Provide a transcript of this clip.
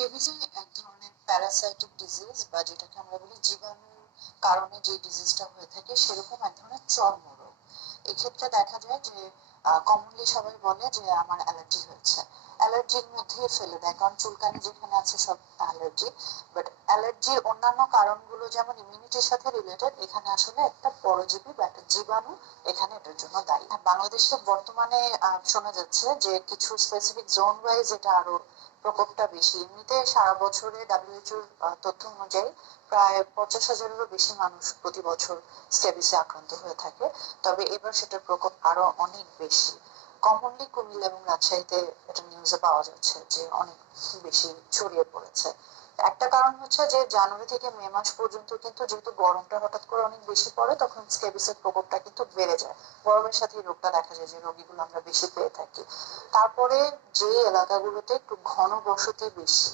স্কেবিসি এক ধরনের parasitic disease বা যেটাকে আমরা বলি জীবাণুর কারণে যে ডিজিজটা হয়ে থাকে সেরকম এক ধরনের চর্মরোগ। এক্ষেত্রে দেখা যায় যে কমনলি সবাই বলে যে আমার অ্যালার্জি হয়েছে, অ্যালার্জির মধ্যে ফেলে দেয়, কারণ চুলকানি যেখানে আছে সব অ্যালার্জি। বাট অ্যালার্জির অন্যান্য কারণগুলো যেমন ইমিউনিটির সাথে রিলেটেড, এখানে আসলে একটা পরজীবী বা একটা জীবাণু এখানে এটার জন্য দায়ী। বাংলাদেশে বর্তমানে শোনা যাচ্ছে যে কিছু স্পেসিফিক জোন ওয়াইজ এটা আরো প্রকোপটা বেশি। এমনিতে সারা বছরে ডাব্লিউএইচওর তথ্য অনুযায়ী প্রায় 50,000-এরও বেশি মানুষ প্রতি বছর স্ক্যাবিসে আক্রান্ত হয়ে থাকে। তবে এবার সেটার প্রকোপ আরো অনেক বেশি। কমনলি কুমিল্লা এবং রাজশাহীতে এটা নিউজে পাওয়া যাচ্ছে যে অনেক বেশি ছড়িয়ে পড়েছে। একটা কারণ হচ্ছে যে জানুয়ারি থেকে মে মাস পর্যন্ত কিন্তু যেহেতু গরমটা হঠাৎ করে অনেক বেশি পড়ে, তখন স্ক্যাবিসের প্রকোপটা কিন্তু বেড়ে যায়। গরমের সাথে রোগটা দেখা যায় যে রোগীগুলো আমরা বেশি পেয়ে থাকি। তারপরে যে এলাকাগুলোতে একটু ঘনবসতি বেশি,